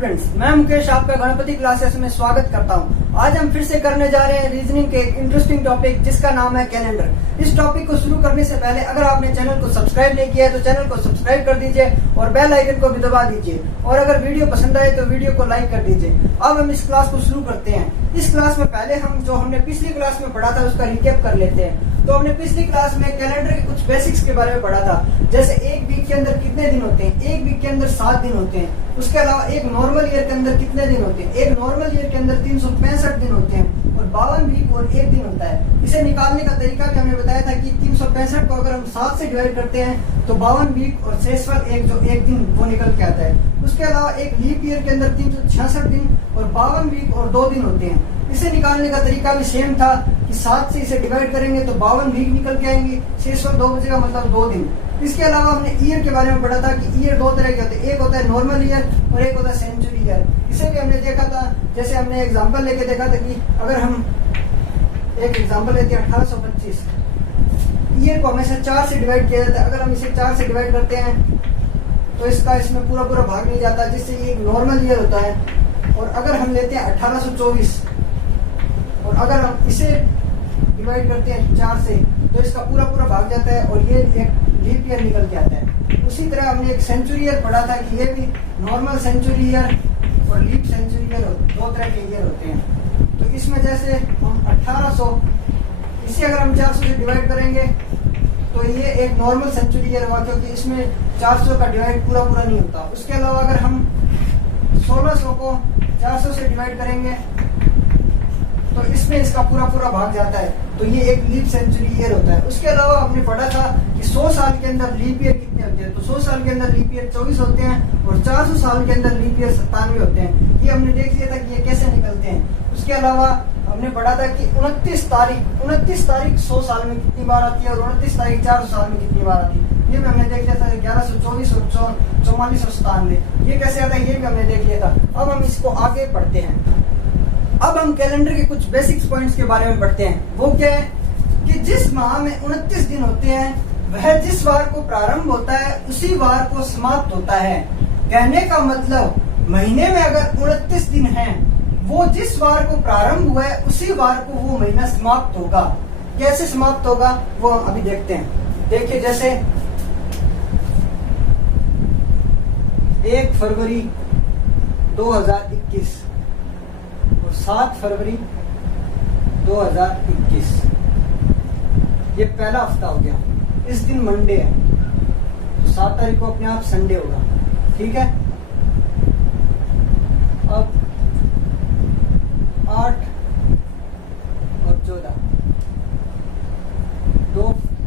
Students, मैं मुकेश आपका Ganpati classes में स्वागत करता हूं। आज हम फिर से करने जा रहे हैं रीजनिंग के एक इंटरेस्टिंग टॉपिक जिसका नाम है कैलेंडर। इस टॉपिक को शुरू करने से पहले अगर आपने चैनल को सब्सक्राइब नहीं किया है तो चैनल को सब्सक्राइब कर दीजिए और बेल आइकन को भी दबा दीजिए, और अगर वीडियो पसंद आए तो वीडियो को लाइक कर दीजिए। अब हम इस क्लास को शुरू करते हैं। इस क्लास में पहले हम जो हमने पिछली क्लास में पढ़ा था उसका रिकैप कर लेते हैं। तो हमने पिछली क्लास में कैलेंडर के कुछ बेसिक्स के बारे में पढ़ा था, जैसे एक वीक के अंदर कितने दिन होते हैं। एक वीक के अंदर 7 दिन होते हैं। उसके अलावा एक नॉर्मल ईयर के अंदर कितने दिन होते हैं। एक नॉर्मल ईयर के अंदर 365 दिन होते हैं और 52 वीक और 1 दिन होता है। इसे निकालने का तरीका भी हमने बताया था कि 365 को अगर हम 7 से डिवाइड करते हैं तो 52 वीक और शेषफल एक दिन वो निकल के आता है। उसके अलावा एक लीप ईयर के अंदर 366 दिन और 52 वीक और 2 दिन होते हैं। इसे निकालने का तरीका भी सेम था कि 7 से इसे डिवाइड करेंगे तो 52 वीक निकल के आएंगे, शेषफल 2 बचेगा, मतलब 2 दिन। इसके अलावा हमने ईयर के बारे में पढ़ा था कि ईयर 2 तरह के होते हैं, एक होता है नॉर्मल ईयर और एक होता है सेंचुरी ईयर। इसे भी हमने देखा था, जैसे हमने एग्जांपल लेके देखा था कि अगर हम एक एग्जांपल लेते हैं 1825, ईयर को हमेशा 4 से डिवाइड किया जाता है। अगर हम इसे 4 से डिवाइड करते हैं तो इसमें पूरा भाग नहीं जाता, जिससे ये एक नॉर्मल ईयर होता है। और अगर हम लेते हैं 1824 और अगर हम इसे डिवाइड करते हैं 4 से तो इसका पूरा भाग जाता है और ये एक लीप ईयर निकल के आता है। उसी तरह हमने एक सेंचुरी ईयर पढ़ा था कि ये भी नॉर्मल सेंचुरी ईयर और लीप सेंचुरी ईयर 2 तरह के ईयर होते हैं। तो इसमें जैसे हम 1800 इसे अगर हम 400 से डिवाइड करेंगे तो ये एक नॉर्मल सेंचुरी ईयर हुआ, क्योंकि इसमें 400 का डिवाइड पूरा नहीं होता। उसके अलावा अगर हम 1600 को 400 से डिवाइड करेंगे तो इसमें इसका पूरा भाग जाता है, तो ये एक लीप सेंचुरी ईयर होता है। उसके अलावा हमने पढ़ा था कि 100 साल के अंदर लीप ईयर कितने होते हैं। तो 100 साल के अंदर लीप ईयर 24 होते हैं और 400 साल के अंदर लीप ईयर 97 होते हैं। ये हमने देख लिया था कि ये कैसे निकलते हैं। उसके अलावा हमने पढ़ा था कि 29 तारीख 100 साल में कितनी बार आती है और 29 तारीख 400 साल में कितनी बार आती है। ये भी हमने देख लिया था 1124 और 4497। ये कैसे आता है ये भी हमने देख लिया था। अब हम इसको आगे पढ़ते हैं। अब हम कैलेंडर के कुछ बेसिक्स पॉइंट्स के बारे में पढ़ते हैं। वो क्या है कि जिस माह में 29 दिन होते हैं वह जिस वार को प्रारंभ होता है उसी वार को समाप्त होता है। कहने का मतलब महीने में अगर 29 दिन हैं, वो जिस वार को प्रारंभ हुआ है उसी वार को वो महीना समाप्त होगा। कैसे समाप्त होगा वो हम अभी देखते हैं। देखिए, जैसे 1 फरवरी 2021 और 7 फरवरी 2021, ये पहला हफ्ता हो गया। इस दिन मंडे है तो 7 तारीख को अपने आप संडे होगा, ठीक है। अब 8 और 14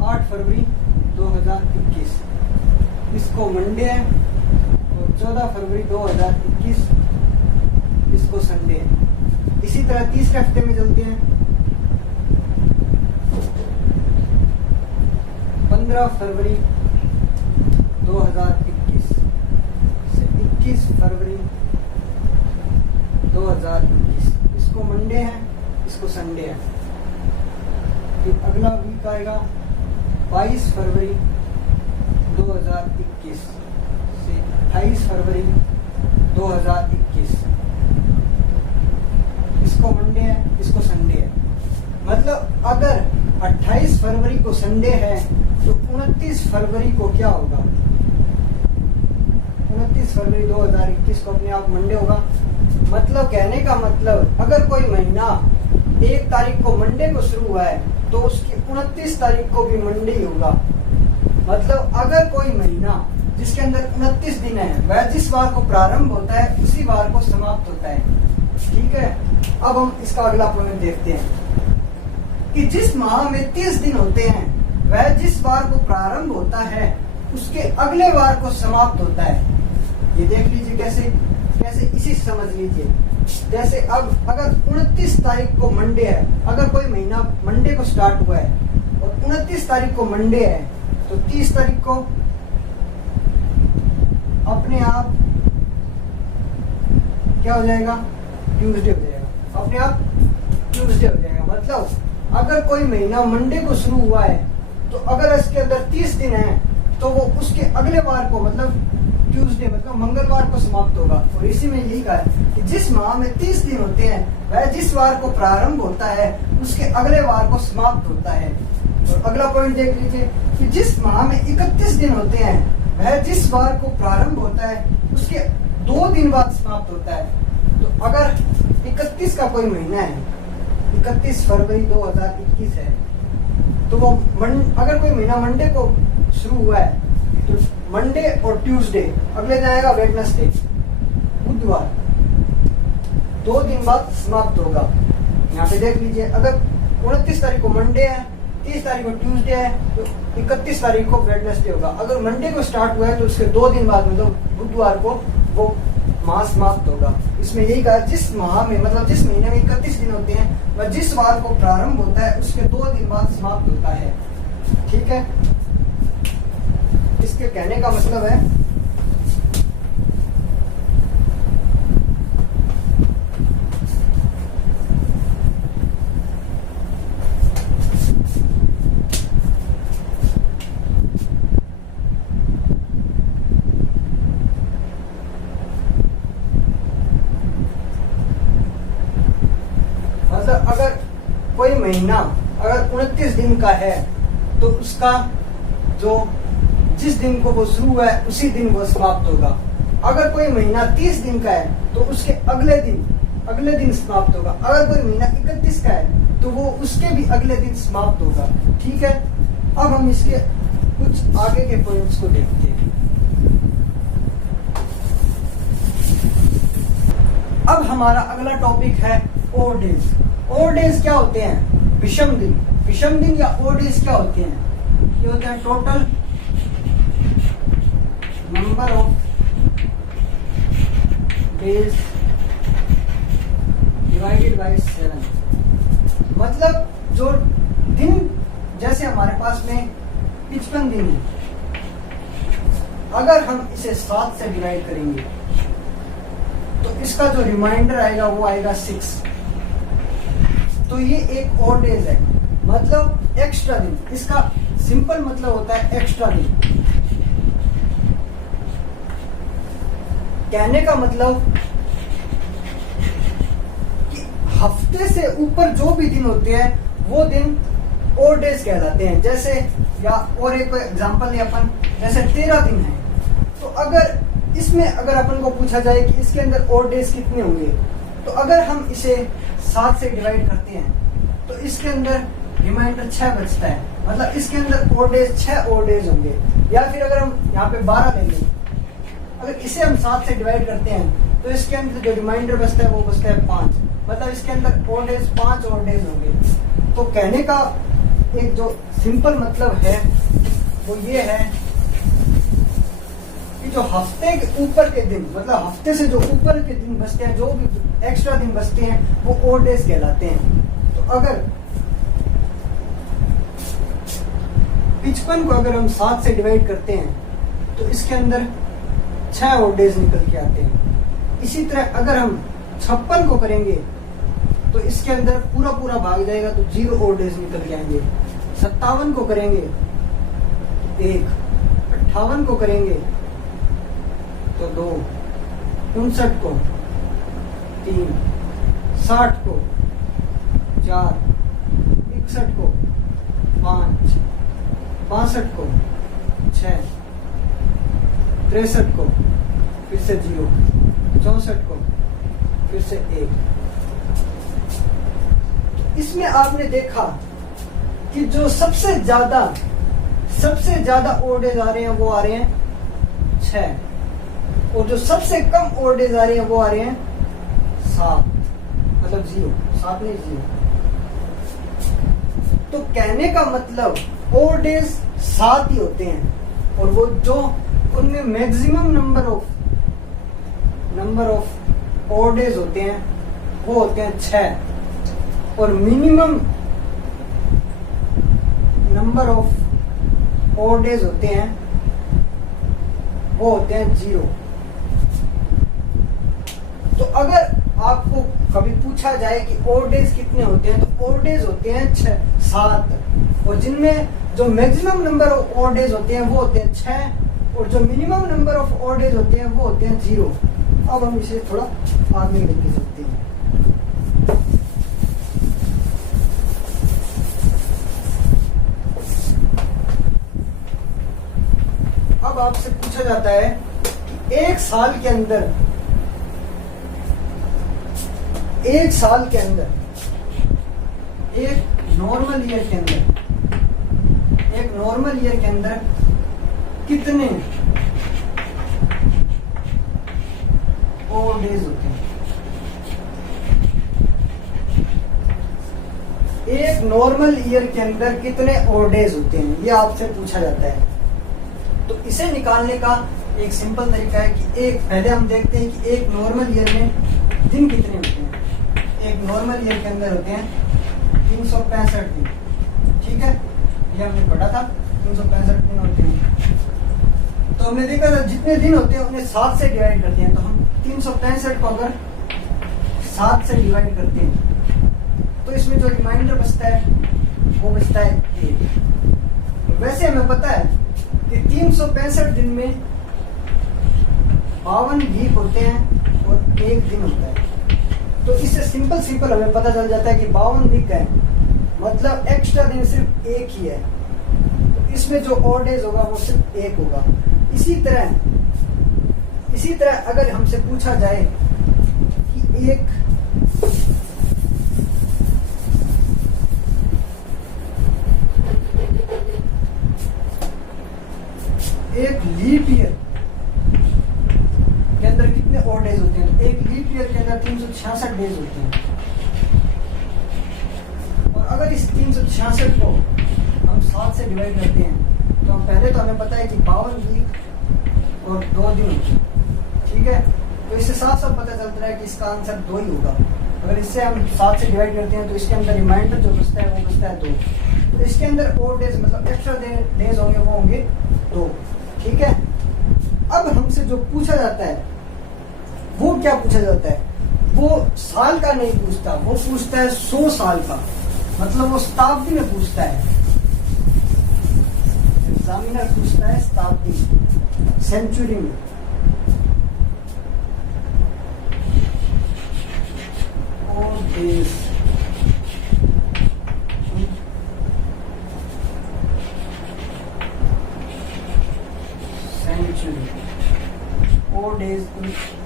8 फरवरी 2021 इसको मंडे है और 14 फरवरी 2021 इसको संडे है। इसी तरह तीसरे हफ्ते में चलते हैं। 15 फरवरी 2021 से 21 फरवरी 2021 इसको मंडे है, इसको संडे है। फिर अगला वीक आएगा 22 फरवरी 2021 से 28 फरवरी 2021 इसको मंडे है, इसको संडे है। मतलब अगर 28 फरवरी को संडे है तो 29 फरवरी को क्या होगा। 29 फरवरी 2021 को अपने आप मंडे होगा। मतलब कहने का मतलब अगर कोई महीना 1 तारीख को मंडे को शुरू हुआ है तो उसकी 29 तारीख को भी मंडे ही होगा। मतलब अगर कोई महीना जिसके अंदर 29 दिन है वह जिस वार को प्रारंभ होता है उसी वार को समाप्त होता है, ठीक है। अब हम इसका अगला पॉइंट देखते हैं कि जिस माह में 30 दिन होते हैं वह जिस वार को प्रारंभ होता है उसके अगले वार को समाप्त होता है। ये देख लीजिए कैसे इसी से समझ लीजिए। जैसे अब अगर 29 तारीख को मंडे है, अगर कोई महीना मंडे को स्टार्ट हुआ है और 29 तारीख को मंडे है तो 30 तारीख को अपने आप क्या हो जाएगा, ट्यूसडे हो जाएगा, अपने आप ट्यूसडे हो जाएगा। मतलब अगर कोई महीना मंडे को शुरू हुआ है तो अगर इसके अंदर 30 दिन है तो वो उसके अगले वार को मतलब ट्यूसडे मतलब मंगलवार को समाप्त होगा। और इसी में यही कहा है कि जिस माह में 30 दिन होते हैं वह जिस वार को प्रारंभ होता है उसके अगले वार को समाप्त होता है। और अगला पॉइंट देख लीजिए कि जिस माह में 31 दिन होते हैं वह जिस वार को प्रारंभ होता है उसके 2 दिन बाद समाप्त होता है। तो अगर 31 का कोई महीना है, 31 फरवरी 2021 है, तो वो अगर कोई महीना मंडे को शुरू हुआ है तो मंडे और ट्यूसडे, अगले दिन आएगा वेडनेसडे, बुधवार, 2 दिन बाद समाप्त होगा। यहाँ पे देख लीजिए, अगर 29 तारीख को मंडे है, 30 तारीख को ट्यूसडे है, तो 31 तारीख को वेडनेसडे होगा। अगर मंडे को स्टार्ट हुआ है तो उसके 2 दिन बाद मतलब बुधवार को वो माह समाप्त होगा। इसमें यही कहा जिस माह में मतलब जिस महीने में 31 दिन होते हैं वह जिस वार को प्रारंभ होता है उसके 2 दिन बाद समाप्त होता है। ठीक है, इसके कहने का मतलब है मतलब अगर कोई महीना अगर 29 दिन का है तो उसका जो जिस दिन को वो शुरू हुआ है उसी दिन वो समाप्त होगा। अगर कोई महीना 30 दिन का है तो उसके अगले दिन समाप्त होगा। अगर कोई महीना 31 का है तो वो उसके भी अगले दिन समाप्त होगा। ठीक है, अब हम इसके कुछ आगे के पॉइंट्स को देखते हैं। अब हमारा अगला टॉपिक है ओड डेज। ओड डेज क्या होते हैं? विषम दिन। विषम दिन या ओड डेज क्या होते हैं? ये होते हैं total number of days divided by 7। मतलब जो दिन, जैसे हमारे पास में 55 दिन है, अगर हम इसे 7 से डिवाइड करेंगे तो इसका जो रिमाइंडर आएगा वो आएगा 6। तो ये एक और डेज है, मतलब एक्स्ट्रा दिन। इसका सिंपल मतलब होता है एक्स्ट्रा दिन। कहने का मतलब कि हफ्ते से ऊपर जो भी दिन होते हैं वो दिन ओड डेज कहलाते हैं। जैसे या और एक एग्जांपल ले अपन, जैसे 13 दिन है तो अगर इसमें अगर अपन को पूछा जाए कि इसके अंदर ओड डेज कितने होंगे, तो अगर हम इसे 7 से डिवाइड करते हैं तो इसके अंदर रिमाइंडर 6 बचता है। मतलब इसके अंदर ओड डेज 6 ओड डेज होंगे। या फिर अगर हम यहाँ पे 12 लेंगे, अगर इसे हम 7 से डिवाइड करते हैं तो इसके अंदर जो रिमाइंडर बचता है वो बचता है 5। मतलब इसके अंदर ओड डेज 5 ओड डेज होंगे। तो कहने का एक जो सिंपल मतलब है वो ये है कि जो हफ्ते के ऊपर के दिन, मतलब हफ्ते से जो ऊपर के दिन बचते हैं, जो भी एक्स्ट्रा दिन बचते हैं वो ओड डेज कहलाते हैं। तो अगर 55 को अगर हम 7 से डिवाइड करते हैं तो इसके अंदर 6 ओड डेज निकल के आते हैं। इसी तरह अगर हम 56 को करेंगे तो इसके अंदर पूरा भाग जाएगा तो 0 ओड डेज निकल के आएंगे। 57 को करेंगे तो 1, 58 को करेंगे तो 2, 59 को 3, 60 को 4, 61 को 5, 62 को 6, 63 को फिर से 0, 64 को फिर से 1। तो इसमें आपने देखा कि जो सबसे ज्यादा ओड डेज आ रहे हैं वो आ रहे हैं 6, और जो सबसे कम ओड डेज आ रहे हैं वो आ रहे हैं 7, मतलब 0, 7 नहीं 0। तो कहने का मतलब ओड डेज 7 ही होते हैं, और वो जो उनमें maximum number of odd days होते हैं वो होते हैं 6, और minimum number of odd days होते हैं वो होते हैं 0। तो अगर आपको कभी पूछा जाए कि ओड डेज कितने होते हैं तो ओड डेज होते हैं 7, और जिनमें जो maximum number of odd days होते हैं वो होते हैं 6, और जो minimum number of odd days होते हैं वो होते हैं 0। अब हम इसे थोड़ा आगे लेके चलते हैं। अब आपसे पूछा जाता है कि एक साल के अंदर एक नॉर्मल ईयर के अंदर कितने ऑड डेज होते हैं। एक नॉर्मल ईयर के अंदर कितने ऑड डेज होते हैं, ये आपसे पूछा जाता है। तो इसे निकालने का एक सिंपल तरीका है कि पहले हम देखते हैं कि एक नॉर्मल ईयर में दिन कितने होते हैं। एक नॉर्मल ईयर के अंदर होते हैं 365 दिन, ठीक है, ये हमने पढ़ा था 365 दिन होते हैं। तो हमने देखा था जितने दिन होते हैं उन्हें 7 से डिवाइड करते हैं। तो हम 365 को अगर 7 से डिवाइड करते हैं तो इसमें जो रिमाइंडर बचता है वो बचता है 1। वैसे हमें पता है कि 365 दिन में 52 वीक होते हैं और 1 दिन होता है। तो इससे सिंपल हमें पता चल जाता है कि 52 वीक है, मतलब एक्स्ट्रा दिन सिर्फ 1 ही है। तो इसमें जो ऑड डेज होगा वो सिर्फ 1 होगा। इसी तरह अगर हमसे पूछा जाए कि एक लीप ईयर के अंदर कितने ऑड डेज होते हैं, तो एक लीप ईयर के अंदर 366 डेज होते हैं। और अगर इस 366 को हम 7 से डिवाइड करते हैं तो हम पहले तो हमें पता है कि 52 वीक और 2 दिन होते हैं, ठीक है। तो इससे साफ साफ पता चलता है कि इसका आंसर 2 ही होगा। अगर इससे हम 7 से डिवाइड करते हैं तो इसके अंदर रिमाइंडर जो बचता है वो बचता है 2। तो इसके अंदर ऑड डेज मतलब एक्स्ट्रा डेज होंगे वो होंगे 2, ठीक है। अब हमसे जो पूछा जाता है वो क्या पूछा जाता है, वो साल का नहीं पूछता, वो पूछता है 100 साल का, मतलब वो शताब्दी में पूछता है। एग्जामिनर पूछता है शताब्दी, सेंचुरी में।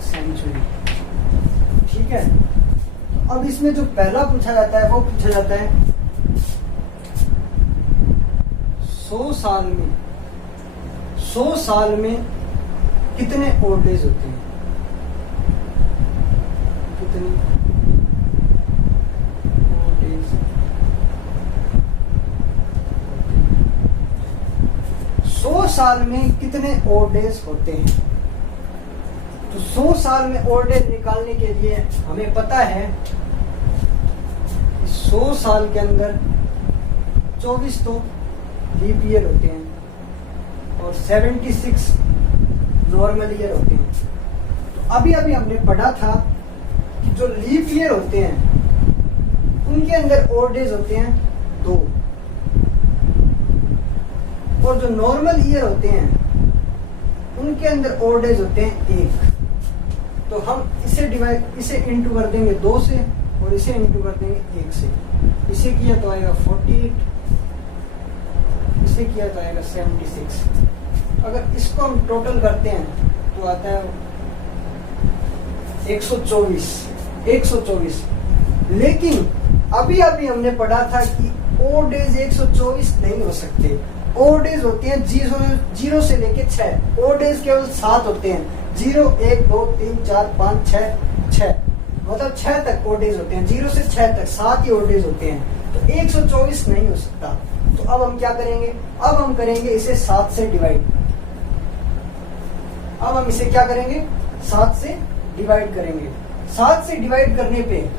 सेंचुरी, ठीक है। अब इसमें जो पहला पूछा जाता है वो पूछा जाता है 100 साल में कितने ऑड डेज होते हैं, कितने ऑड डेज 100 साल में कितने ऑड डेज होते हैं। तो 100 साल में ऑड डेज निकालने के लिए हमें पता है कि 100 साल के अंदर 24 तो लीप ईयर होते हैं और 76 नॉर्मल ईयर होते हैं। तो अभी हमने पढ़ा था कि जो लीप ईयर होते हैं उनके अंदर ऑड डेज होते हैं 2 और जो नॉर्मल ईयर होते हैं उनके अंदर ऑड डेज होते हैं 1। तो हम इसे इंटू कर देंगे 2 से और इसे इंटू कर देंगे 1 से। इसे किया तो आएगा 48, इसे किया तो आएगा 76। अगर इसको हम टोटल करते हैं तो आता है 124। लेकिन अभी हमने पढ़ा था कि ऑड डेज 124 नहीं हो सकते। ऑड डेज होते हैं 0 से लेके 6। ऑड डेज केवल 7 होते हैं, 0 1 2 3 4 5 6, मतलब 6 तक ऑड डेज होते हैं। 0 से 6 तक 7 ही ऑड डेज होते हैं। तो 124 नहीं हो सकता। तो अब हम क्या करेंगे, अब हम करेंगे इसे 7 से डिवाइड। अब हम इसे क्या करेंगे, 7 से डिवाइड करेंगे। 7 से डिवाइड करने पे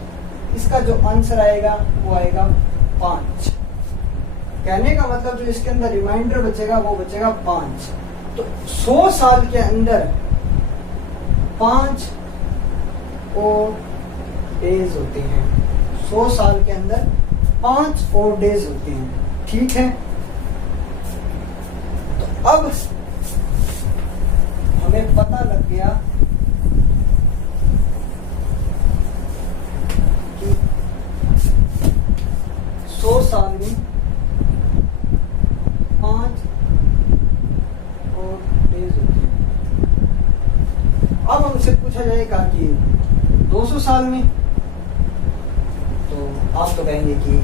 इसका जो आंसर आएगा वो आएगा 5। कहने का मतलब जो इसके अंदर रिमाइंडर बचेगा वो बचेगा 5। तो 100 साल के अंदर 5 और डेज होते हैं। 100 साल के अंदर 5 और डेज होते हैं, ठीक है। तो अब हमें पता लग गया कि 100 साल में 5 और डेज होते हैं। अब हमसे पूछा जाएगा कि 200 साल में, तो आप तो कहेंगे कि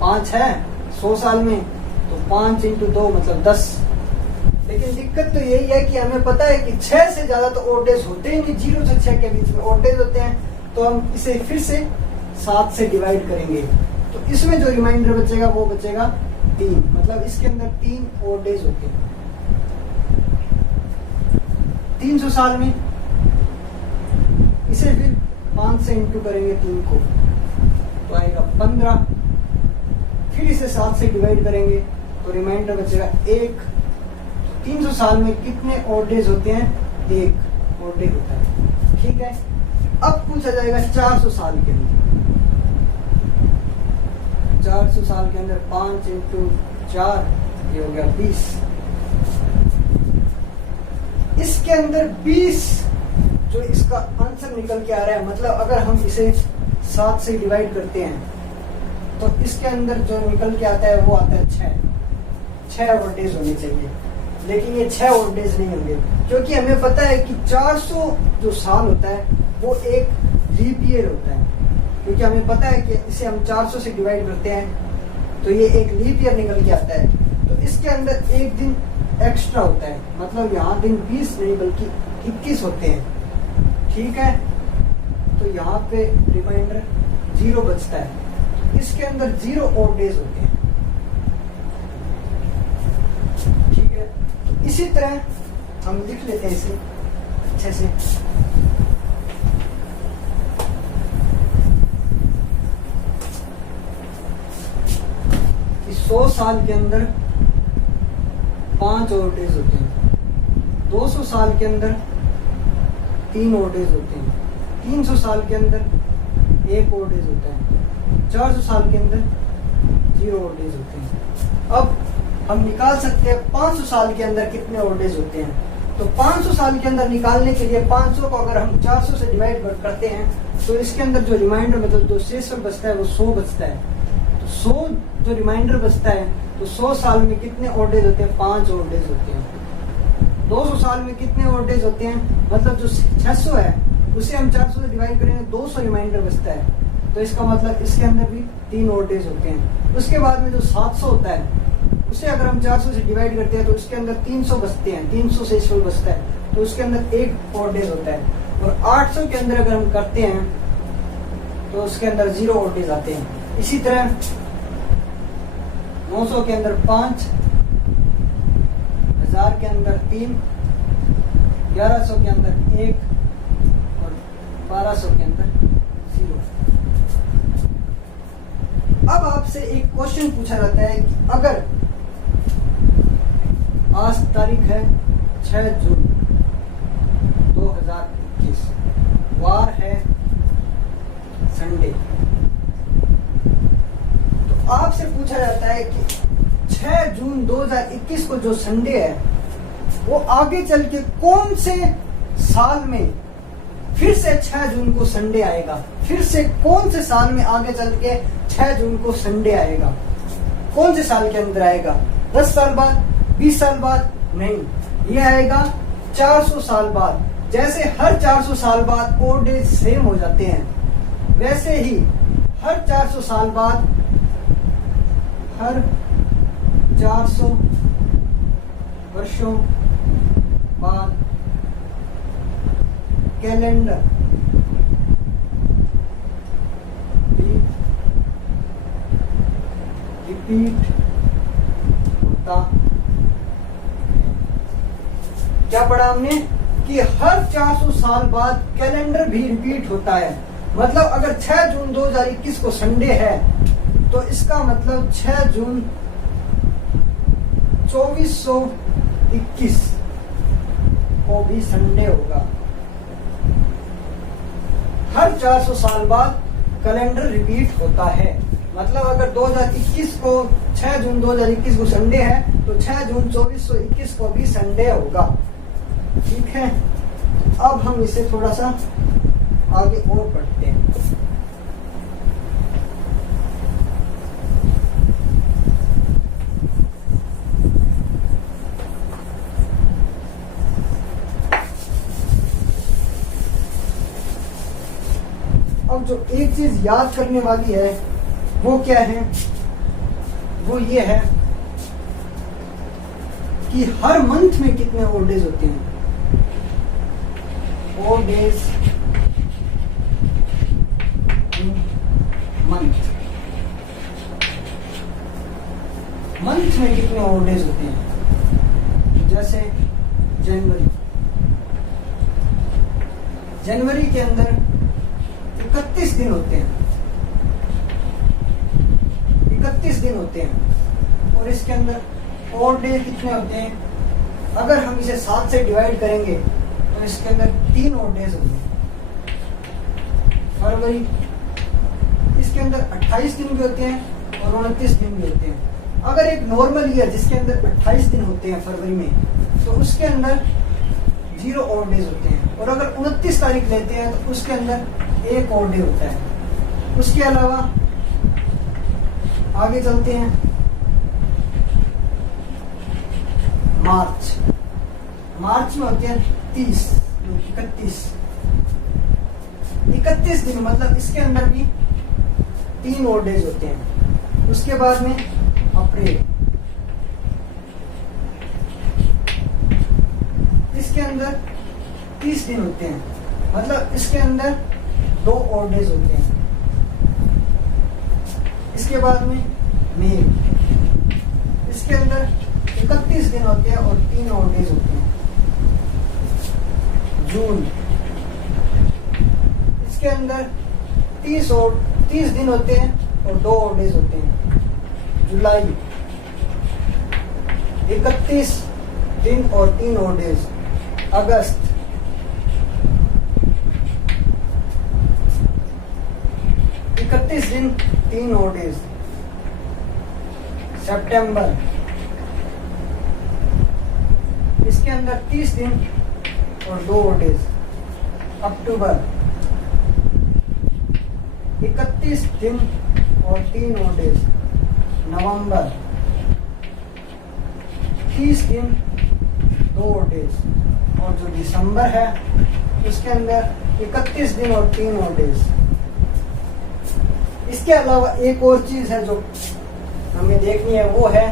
5 है 100 साल में, तो 5 × 2 मतलब 10। लेकिन दिक्कत तो यही है कि हमें पता है कि 6 से ज्यादा तो ओड डेज होते ही नहीं, 0 से 6 के बीच में ओड डेज होते हैं। तो हम इसे फिर से 7 से डिवाइड करेंगे, तो इसमें जो रिमाइंडर बचेगा वो बचेगा 3, मतलब इसके अंदर 3 ओड डेज होते हैं। 300 साल में इसे फिर 5 से इंटू करेंगे 3 को, तो आएगा 15। फिर इसे 7 से डिवाइड करेंगे तो रिमाइंडर बचेगा 1। 300 साल में कितने ओड डेज होते हैं? 1 ओड डे होता है। ठीक है, अब पूछा जाएगा 400 साल के अंदर। 400 साल के अंदर 5 × 4 ये हो गया 20। इसके अंदर 20 जो इसका आंसर निकल के आ रहा है, मतलब अगर हम इसे 7 से डिवाइड करते हैं तो इसके अंदर जो निकल के आता है वो आता है 6 ओड डेज होने चाहिए। लेकिन ये 6 ओड डेज नहीं होंगे, क्योंकि हमें पता है कि 400 जो साल होता है वो एक लीप ईयर होता है। क्योंकि हमें पता है कि इसे हम 400 से डिवाइड करते हैं तो ये एक लीप ईयर निकल के आता है। तो इसके अंदर एक दिन एक्स्ट्रा होता है, मतलब यहाँ दिन 20 नहीं बल्कि 21 होते हैं। ठीक है, तो यहाँ पे रिमाइंडर 0 बचता है। इसके अंदर 0 ओड डेज होते हैं। ठीक है, तो इसी तरह हम लिख लेते हैं इसे अच्छे से। कि 100 साल के अंदर 5 ओड डेज होते हैं। 200 साल के अंदर 3 ओड डेज होते हैं। 300 साल के अंदर 1 ओड डेज होता है। 400 साल के अंदर 0 ओड डेज होते हैं। अब हम निकाल सकते हैं 500 साल के अंदर कितने ओड डेज होते हैं। तो 500 साल के अंदर निकालने के लिए 500 को अगर हम 400 से डिवाइड करते हैं तो इसके अंदर जो रिमाइंडर मतलब जो शेष बचता है वो 100 बचता है। तो 100 जो रिमाइंडर बचता है, तो 100 साल में कितने ओड डेज होते हैं? 5 ओड डेज होते हैं। 200 साल में कितने ओड डेज होते हैं? मतलब जो 600 है उसे हम 400 से डिवाइड करेंगे, 200 रिमाइंडर बचता है। तो इसका मतलब इसके अंदर भी 3 ओड डेज होते हैं। उसके बाद में जो 700 होता है उसे अगर हम 400 से डिवाइड करते हैं तो इसके अंदर 300 बचते हैं। 300 से 100 बचता है, तो उसके अंदर 1 ओड डेज होता है। और 800 के अंदर अगर हम करते हैं तो उसके अंदर 0 ओड डेज आते हैं। इसी तरह 900 के अंदर 5, 1000 के अंदर 3, 1100 के अंदर 1 और 1200 के अंदर 0। अब आपसे एक क्वेश्चन पूछा जाता है कि अगर आज तारीख है 6 जून 2021, वार है संडे, तो आपसे पूछा जाता है कि 6 जून 2021 को जो संडे है वो आगे चल के कौन से साल में फिर से 6 जून को संडे आएगा। फिर से कौन से साल में आगे चल के 6 जून को संडे आएगा? कौन से साल के अंदर आएगा? 10 साल बाद, 20 साल बाद? नहीं, ये आएगा 400 साल बाद। जैसे हर 400 साल बाद ओड डेज सेम हो जाते हैं, वैसे ही हर 400 साल बाद, हर 400 वर्षों बाद कैलेंडर भी रिपीट होता है। क्या पढ़ा हमने? कि हर 400 साल बाद कैलेंडर भी रिपीट होता है। मतलब अगर 6 जून 2021 को संडे है तो इसका मतलब 6 जून 2421 को भी संडे होगा। हर 400 साल बाद कैलेंडर रिपीट होता है। मतलब अगर 2021 को 6 जून 2021 को संडे है तो 6 जून 2421 को भी संडे होगा। ठीक है, अब हम इसे थोड़ा सा आगे और पढ़ते हैं। अब जो एक चीज याद करने वाली है वो क्या है, वो ये है कि हर मंथ में कितने ओड डेज होते हैं। Odd days in month, month में कितने ओड डेज होते हैं। जैसे जनवरी के अंदर 31 दिन होते हैं, 31 दिन होते हैं। और इसके अंदर ओड डे कितने होते हैं, अगर हम इसे 7 से डिवाइड करेंगे तो इसके अंदर 3 ओड डेज होंगे। फरवरी, इसके अंदर 28 दिन भी होते हैं और 29 दिन भी होते हैं। अगर एक नॉर्मल ईयर जिसके अंदर 28 दिन होते हैं फरवरी में, तो उसके अंदर 0 ओड डेज होते हैं। और अगर 29 तारीख लेते हैं तो उसके अंदर 1 ओड डे होता है। उसके अलावा आगे चलते हैं, मार्च में होते हैं 31 दिन, मतलब इसके अंदर भी 3 ओड डेज होते हैं। उसके बाद में अप्रैल, इसके अंदर 30 दिन होते हैं, मतलब इसके अंदर 2 ओड डेज होते हैं। इसके बाद में मई, इसके अंदर 31 दिन होते हैं और 3 ओड डेज होते हैं। जून, इसके अंदर 30 दिन होते हैं और 2 ओड डेज होते हैं। जुलाई, 31 दिन और 3 ओड डेज। अगस्त, 31 दिन, 3 ओड डेज। सितंबर, इसके अंदर 30 दिन और 2 ओड डेज। अक्टूबर, 31 दिन और 3 ओड डेज। नवंबर, 30 दिन, 2 ओड डेज। और जो दिसंबर है उसके अंदर 31 दिन और 3 ओड डेज। इसके अलावा एक और चीज है जो हमें देखनी है, वो है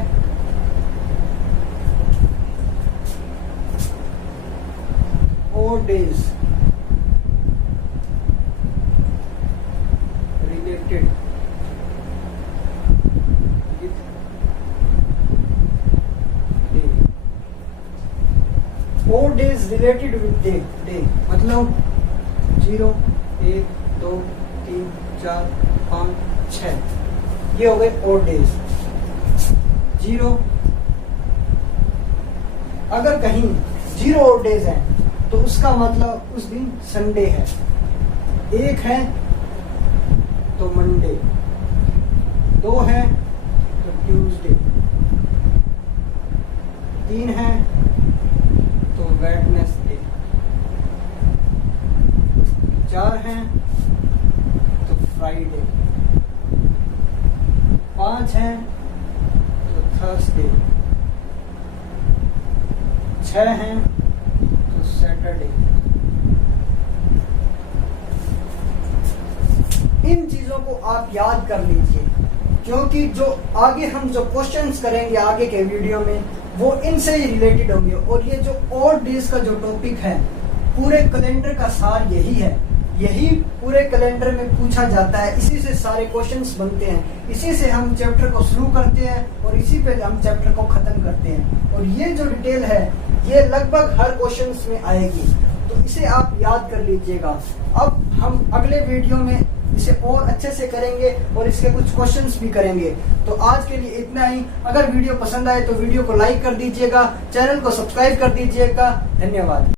odd days related with day. Odd days related with day मतलब 0, 1, 2, 3, 4, 5, 6, ये हो गए ओड डेज। 0, अगर कहीं 0 ओड डेज है तो उसका मतलब उस दिन संडे है। 1 है तो मंडे, 2 है तो ट्यूसडे, 3 है तो वेडनेसडे, 4 है तो फ्राइडे, 5 है तो थर्सडे, 6 है तो सैटरडे। इन चीजों को आप याद कर लीजिए, क्योंकि जो आगे हम जो क्वेश्चंस करेंगे आगे के वीडियो में वो इनसे ही रिलेटेड होंगे। और ये जो ओड डेज का जो टॉपिक है, पूरे कैलेंडर का सार यही है, यही पूरे कैलेंडर में पूछा जाता है, इसी से सारे क्वेश्चंस बनते हैं, इसी से हम चैप्टर को शुरू करते हैं और इसी पे हम चैप्टर को खत्म करते हैं। और ये जो डिटेल है ये लगभग हर क्वेश्चंस में आएगी, तो इसे आप याद कर लीजिएगा। अब हम अगले वीडियो में इसे और अच्छे से करेंगे और इसके कुछ क्वेश्चंस भी करेंगे। तो आज के लिए इतना ही। अगर वीडियो पसंद आए तो वीडियो को लाइक कर दीजिएगा, चैनल को सब्सक्राइब कर दीजिएगा। धन्यवाद।